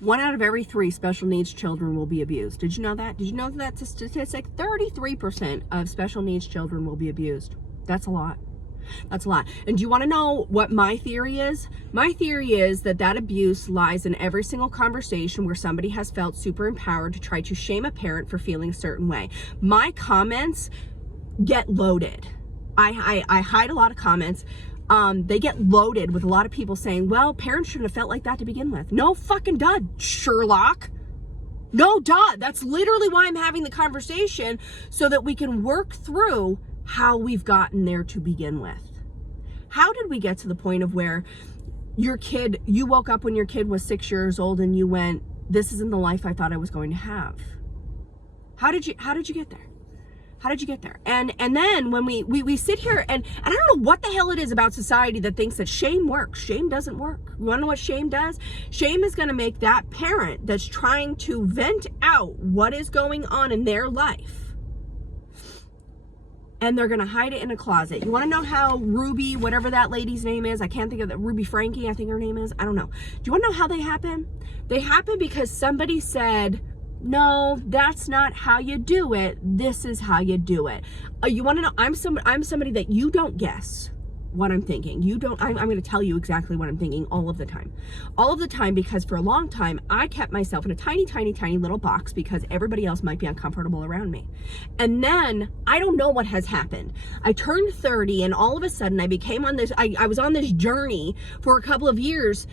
1 out of every 3 special needs children will be abused. Did you know that? Did you know that's a statistic? 33% of special needs children will be abused. That's a lot. That's a lot. And do you want to know what my theory is? My theory is that abuse lies in every single conversation where somebody has felt super empowered to try to shame a parent for feeling a certain way. My comments get loaded. I hide a lot of comments. They get loaded with a lot of people saying, well, parents shouldn't have felt like that to begin with. No fucking duh, Sherlock. No duh. That's literally why I'm having the conversation, so that we can work through how we've gotten there to begin with. How did we get to the point of where you woke up when your kid was 6 years old and you went, this isn't the life I thought I was going to have? How did you get there? How did you get there? And then when we sit here and I don't know what the hell it is about society that thinks that shame works. Shame doesn't work. You want to know what shame does? Shame is going to make that parent that's trying to vent out what is going on in their life, and they're going to hide it in a closet. You want to know how Ruby, whatever that lady's name is, I can't think of that, Ruby Frankie, I think her name is, I don't know. Do you want to know how they happen? They happen because somebody said, no, that's not how you do it. This is how you do it. You want to know, I'm somebody that you don't guess what I'm thinking. I'm going to tell you exactly what I'm thinking all of the time. All of the time, because for a long time, I kept myself in a tiny, tiny, tiny little box because everybody else might be uncomfortable around me. And then, I don't know what has happened. I turned 30 and all of a sudden I became on this, I was on this journey for a couple of years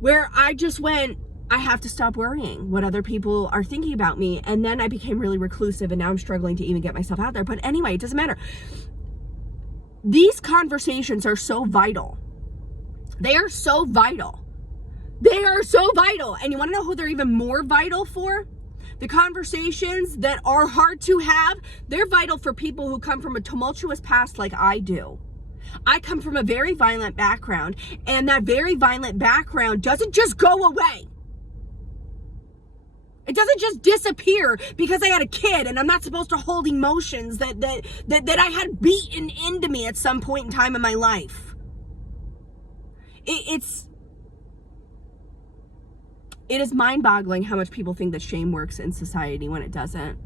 where I just went, I have to stop worrying what other people are thinking about me. And then I became really reclusive and now I'm struggling to even get myself out there. But anyway, it doesn't matter. These conversations are so vital. They are so vital. They are so vital. And you want to know who they're even more vital for? The conversations that are hard to have, they're vital for people who come from a tumultuous past like I do. I come from a very violent background, and that very violent background doesn't just go away. It doesn't just disappear because I had a kid and I'm not supposed to hold emotions that I had beaten into me at some point in time in my life. It is mind-boggling how much people think that shame works in society when it doesn't.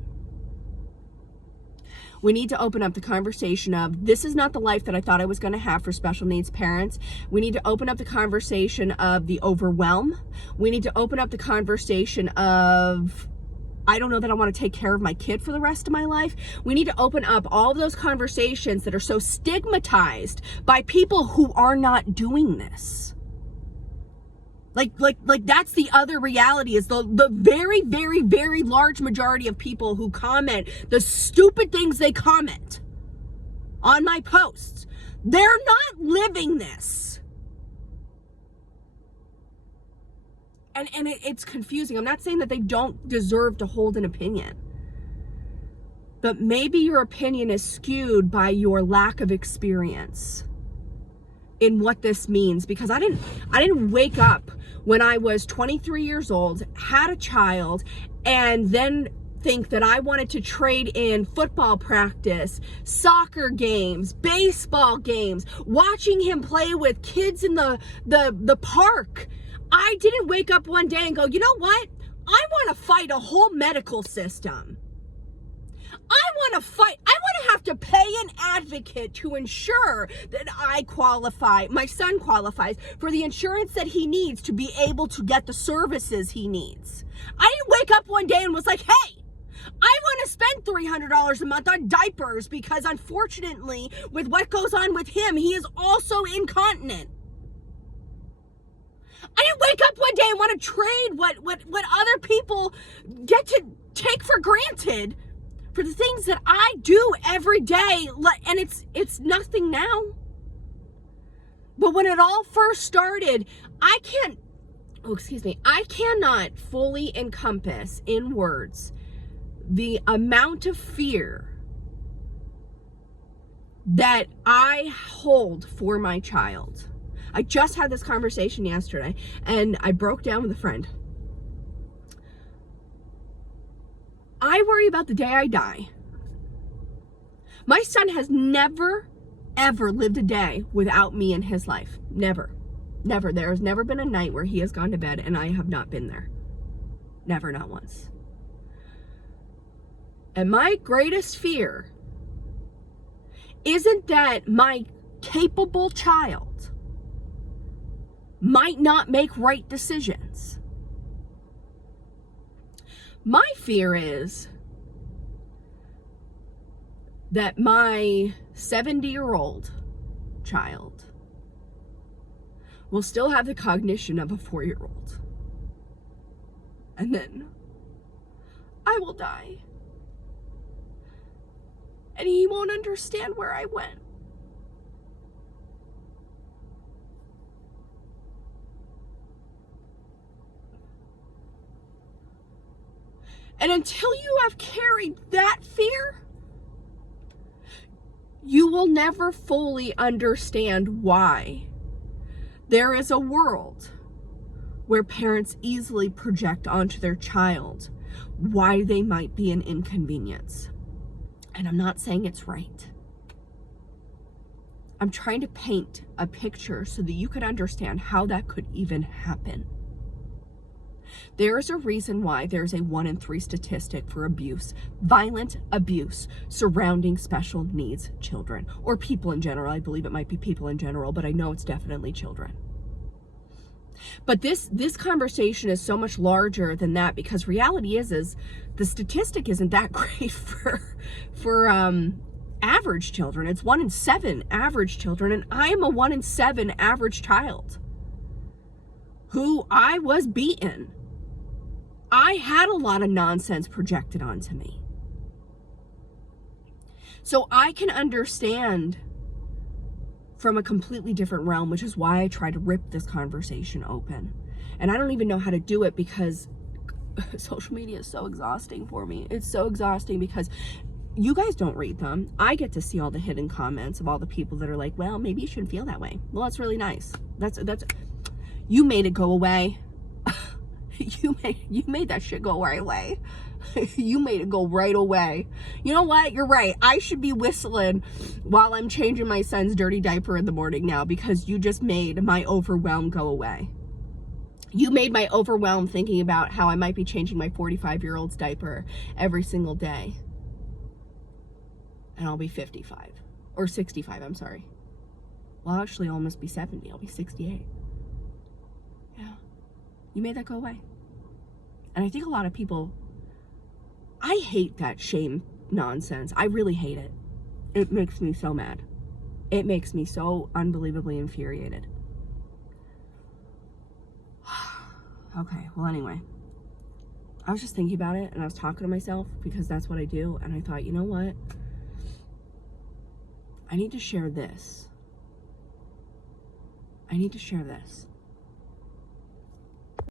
We need to open up the conversation of, this is not the life that I thought I was going to have for special needs parents. We need to open up the conversation of the overwhelm. We need to open up the conversation of, I don't know that I want to take care of my kid for the rest of my life. We need to open up all of those conversations that are so stigmatized by people who are not doing this. Like that's the other reality, is the very, very, very large majority of people who comment the stupid things they comment on my posts. They're not living this. And it's confusing. I'm not saying that they don't deserve to hold an opinion. But maybe your opinion is skewed by your lack of experience in what this means, because I didn't wake up when I was 23 years old, had a child, and then think that I wanted to trade in football practice, soccer games, baseball games, watching him play with kids in the park. I didn't wake up one day and go, you know what? I want to fight a whole medical system. I want to have to pay an advocate to ensure that I qualify, my son qualifies for the insurance that he needs to be able to get the services he needs. I didn't wake up one day and was like, hey, I want to spend $300 a month on diapers because unfortunately with what goes on with him, he is also incontinent. I didn't wake up one day and want to trade what other people get to take for granted for the things that I do every day, and it's nothing now. But when it all first started, I cannot fully encompass in words the amount of fear that I hold for my child. I just had this conversation yesterday, and I broke down with a friend. I worry about the day I die. My son has never, ever lived a day without me in his life. Never. Never. There has never been a night where he has gone to bed and I have not been there. Never, not once. And my greatest fear isn't that my capable child might not make right decisions. My fear is that my 70-year-old child will still have the cognition of a 4-year-old. And then I will die. And he won't understand where I went. And until you have carried that fear, you will never fully understand why there is a world where parents easily project onto their child why they might be an inconvenience. And I'm not saying it's right. I'm trying to paint a picture so that you could understand how that could even happen. There is a reason why there's a 1 in 3 statistic for abuse, violent abuse surrounding special needs children, or people in general. I believe it might be people in general, but I know it's definitely children. But this conversation is so much larger than that, because reality is the statistic isn't that great for average children. It's 1 in 7 average children, and I am a 1 in 7 average child who I was beaten. I had a lot of nonsense projected onto me. So I can understand from a completely different realm, which is why I try to rip this conversation open. And I don't even know how to do it because social media is so exhausting for me. It's so exhausting because you guys don't read them. I get to see all the hidden comments of all the people that are like, well, maybe you shouldn't feel that way. Well, that's really nice. That's you made it go away. You made that shit go right away. You made it go right away. You know what? You're right. I should be whistling while I'm changing my son's dirty diaper in the morning now, because you just made my overwhelm go away. You made my overwhelm thinking about how I might be changing my 45-year-old's diaper every single day. And I'll be 55 or 65. I'm sorry. Well, actually, I'll almost be 70. I'll be 68. Yeah. You made that go away. And I think a lot of people, I hate that shame nonsense. I really hate it. It makes me so mad. It makes me so unbelievably infuriated. Okay, well, anyway. I was just thinking about it, and I was talking to myself, because that's what I do. And I thought, you know what? I need to share this. I need to share this.